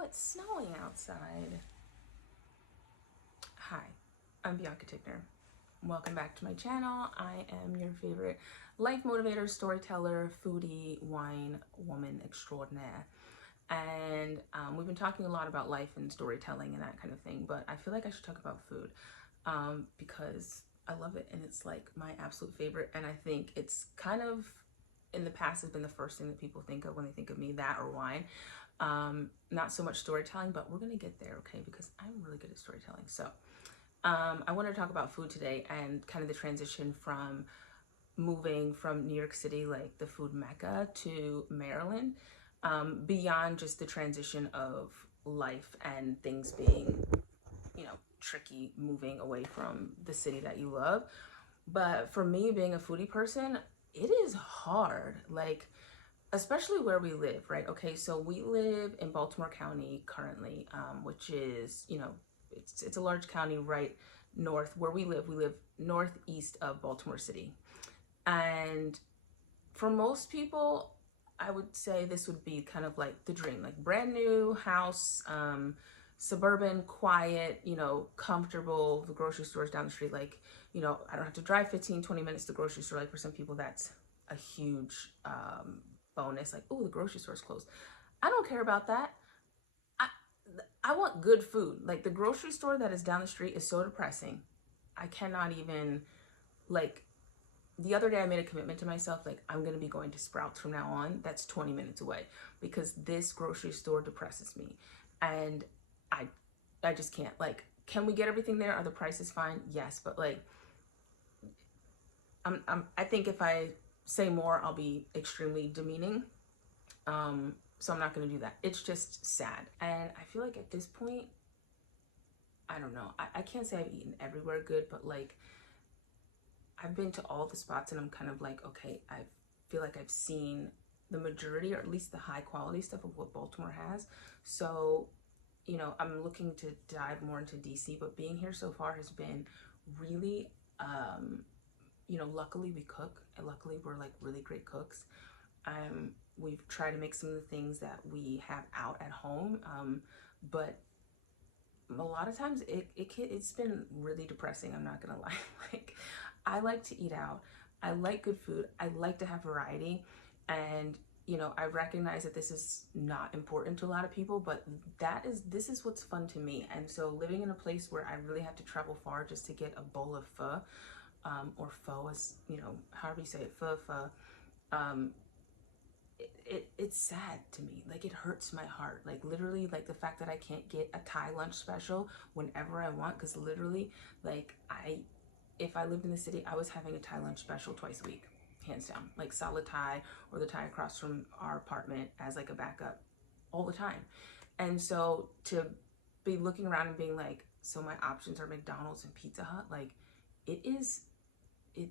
Oh, it's snowing outside. Hi, I'm Bianca. Welcome back to my channel. I am your favorite life motivator, storyteller, foodie, wine woman extraordinaire. And we've been talking a lot about life and storytelling and that kind of thing, but I feel like I should talk about food because I love it and it's like my absolute favorite. And I think it's kind of in the past has been the first thing that people think of when they think of me, that or wine. Not so much storytelling, but we're gonna get there, okay? Because I'm really good at storytelling. So I want to talk about food today and kind of the transition from moving from New York City, like the food mecca, to Maryland, beyond just the transition of life and things being, tricky moving away from the city that you love. But for me, being a foodie person, it is hard. Like, especially where we live, right? Okay, so we live in Baltimore County currently, which is, it's a large county right north where we live. We live northeast of Baltimore City. And for most people, I would say this would be kind of like the dream, like brand new house, suburban, quiet, comfortable. The grocery store's down the street. Like, I don't have to drive 15, 20 minutes to the grocery store. Like for some people, that's a huge bonus. Like, oh, the grocery store's closed. I don't care about that. I want good food. Like the grocery store that is down the street is so depressing. I cannot even, like, the other day I made a commitment to myself, like I'm going to be going to Sprouts from now on. That's 20 minutes away because this grocery store depresses me. And I just can't. Like, can we get everything there? Are the prices fine? Yes, but like I think if I say more, I'll be extremely demeaning. So I'm not going to do that. It's just sad. And I feel like at this point, I don't know. I can't say I've eaten everywhere good, but like I've been to all the spots and I'm kind of like, okay, I feel like I've seen the majority or at least the high quality stuff of what Baltimore has. So, I'm looking to dive more into DC, but being here so far has been really, luckily we cook and luckily we're like really great cooks. We've tried to make some of the things that we have out at home, but a lot of times it's been really depressing. I'm not gonna lie. Like, I like to eat out. I like good food. I like to have variety, and I recognize that this is not important to a lot of people, but this is what's fun to me. And so living in a place where I really have to travel far just to get a bowl of pho, or pho, as however you say it, pho. It's sad to me. Like, it hurts my heart. Like, literally, like the fact that I can't get a Thai lunch special whenever I want, because literally, like, if I lived in the city, I was having a Thai lunch special twice a week, hands down. Like Salad Thai or the Thai across from our apartment as like a backup all the time. And so to be looking around and being like, so my options are McDonald's and Pizza Hut, like it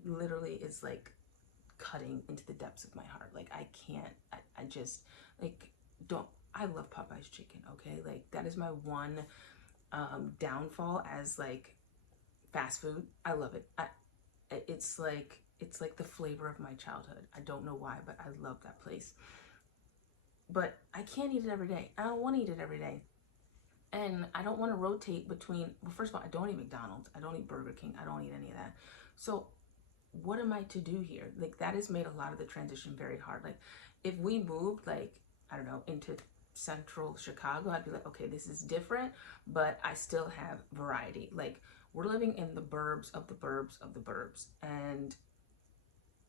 literally is like cutting into the depths of my heart. Like I can't, I just like I love Popeye's chicken, okay? Like that is my one downfall as like fast food. I love it. It's like the flavor of my childhood. I don't know why, but I love that place. But I can't eat it every day. I don't want to eat it every day. And I don't want to rotate between, well, first of all, I don't eat McDonald's. I don't eat Burger King. I don't eat any of that. So what am I to do here? Like that has made a lot of the transition very hard. Like if we moved, like, I don't know, into central Chicago, I'd be like, okay, this is different, but I still have variety. Like we're living in the burbs of the burbs of the burbs. And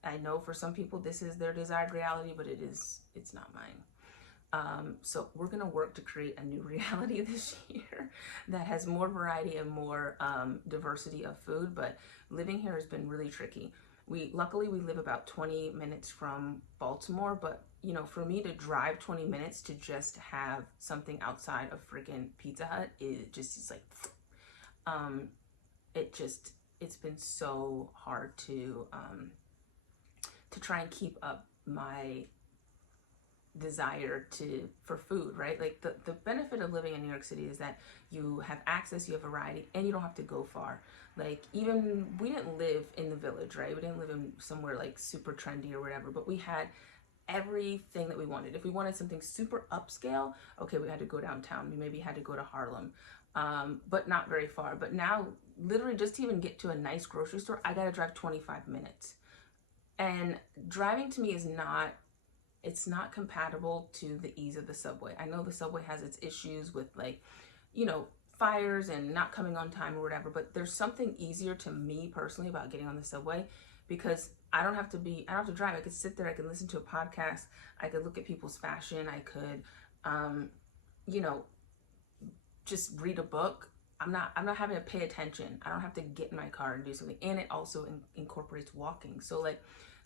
I know for some people this is their desired reality, but it's not mine. So we're gonna work to create a new reality this year that has more variety and more diversity of food. But living here has been really tricky. Luckily we live about 20 minutes from Baltimore, but for me to drive 20 minutes to just have something outside of freaking Pizza Hut is like, it's been so hard to try and keep up my desire for food, right? Like the benefit of living in New York City is that you have access, you have variety, and you don't have to go far. Like even we didn't live in the village, right? We didn't live in somewhere like super trendy or whatever, but we had everything that we wanted. If we wanted something super upscale, okay, we had to go downtown. We maybe had to go to Harlem, but not very far. But now, literally, just to even get to a nice grocery store, I gotta drive 25 minutes. And driving to me is not, it's not compatible to the ease of the subway. I know the subway has its issues with, like, you know, fires and not coming on time or whatever, but there's something easier to me personally about getting on the subway, because I don't have to drive. I could sit there, I could listen to a podcast, I could look at people's fashion, I could, you know, just read a book. I'm not having to pay attention. I don't have to get in my car and do something. And it also incorporates walking. So like,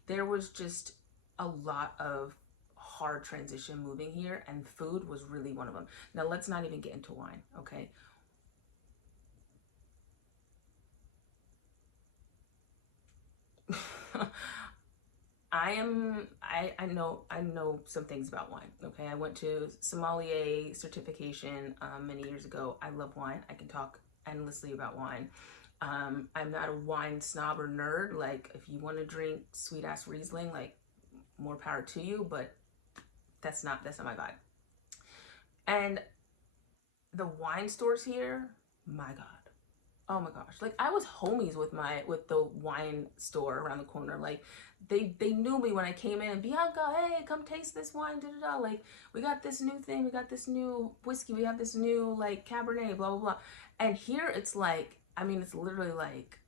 there was just a lot of hard transition moving here, and food was really one of them. Now let's not even get into wine, okay? I know some things about wine. Okay, I went to sommelier certification many years ago. I love wine. I can talk endlessly about wine. I'm not a wine snob or nerd. Like, if you want to drink sweet ass Riesling, like, more power to you. But that's not my vibe. And the wine stores here, my God. Oh my gosh, like, I was homies with the wine store around the corner. Like, they knew me when I came in. Bianca, hey, come taste this wine, da da da. Like, we got this new thing, we got this new whiskey, we have this new, like, Cabernet, blah blah blah. And here it's like, I mean, it's literally like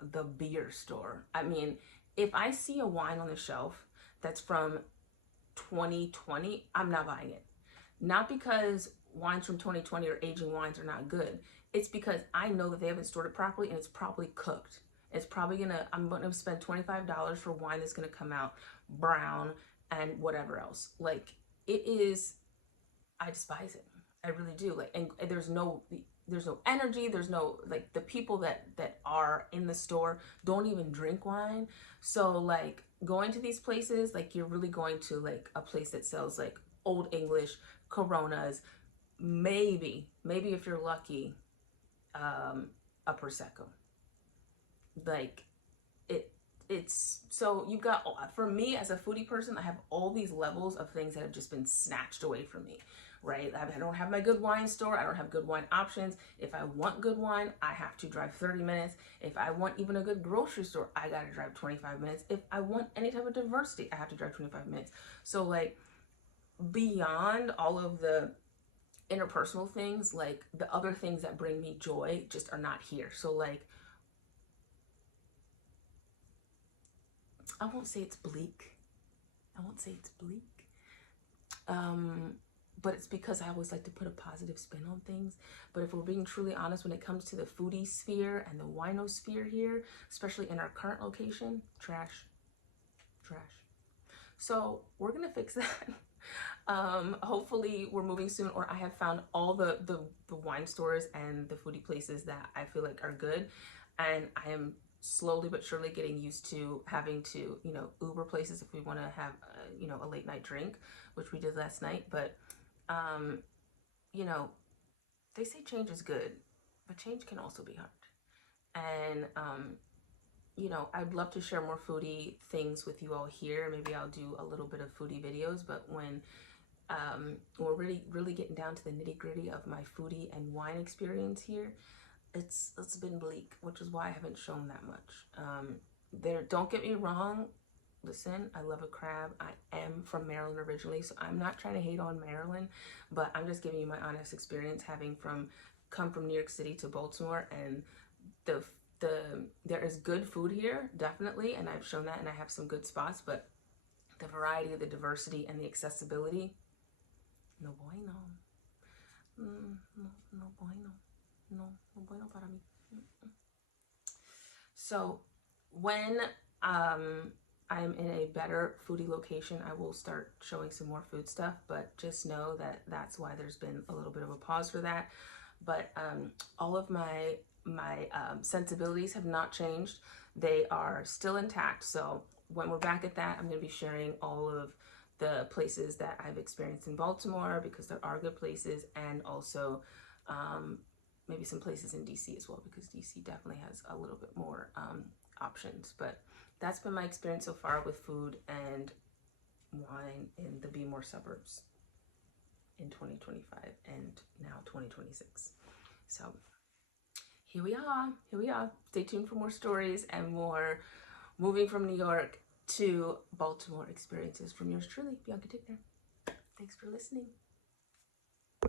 the beer store. I mean, if I see a wine on the shelf that's from 2020, I'm not buying it. Not because wines from 2020 or aging wines are not good. It's because I know that they haven't stored it properly, and it's probably cooked. It's probably I'm gonna spend $25 for wine that's gonna come out brown and whatever else. Like, it is, I despise it. I really do. Like, and there's no energy. There's no, like, the people that are in the store don't even drink wine. So like, going to these places, like, you're really going to like a place that sells like Old English, Coronas, maybe if you're lucky, a Prosecco. Like, it's so you've got, for me as a foodie person, I have all these levels of things that have just been snatched away from me, right? I don't have my good wine store. I don't have good wine options. If I want good wine, I have to drive 30 minutes. If I want even a good grocery store, I gotta drive 25 minutes. If I want any type of diversity, I have to drive 25 minutes. So like, beyond all of the interpersonal things, like, the other things that bring me joy just are not here. So like, I won't say it's bleak. But it's because I always like to put a positive spin on things. But if we're being truly honest, when it comes to the foodie sphere and the wino sphere here, especially in our current location, trash. So we're gonna fix that. Hopefully we're moving soon, or I have found all the wine stores and the foodie places that I feel like are good, and I am slowly but surely getting used to having to, you know, Uber places if we want to have you know, a late night drink, which we did last night. But you know, they say change is good, but change can also be hard. And you know, I'd love to share more foodie things with you all here. Maybe I'll do a little bit of foodie videos, but when we're really getting down to the nitty gritty of my foodie and wine experience here, it's been bleak, which is why I haven't shown that much. Don't get me wrong, listen, I love a crab. I am from Maryland originally, so I'm not trying to hate on Maryland, but I'm just giving you my honest experience, having come from New York City to Baltimore. And there is good food here, definitely, and I've shown that, and I have some good spots, but the variety, the diversity, and the accessibility, no bueno. No bueno. No bueno para mí. So when I'm in a better foodie location, I will start showing some more food stuff, but just know that that's why there's been a little bit of a pause for that. But all of my sensibilities have not changed. They are still intact. So when we're back at that, I'm going to be sharing all of the places that I've experienced in Baltimore, because there are good places, and also maybe some places in DC as well, because DC definitely has a little bit more options. But that's been my experience so far with food, and wine in the Be More suburbs in 2025 and now 2026. So here we are. Stay tuned for more stories and more moving from New York to Baltimore experiences from yours truly, Bianca Tickner. Thanks for listening.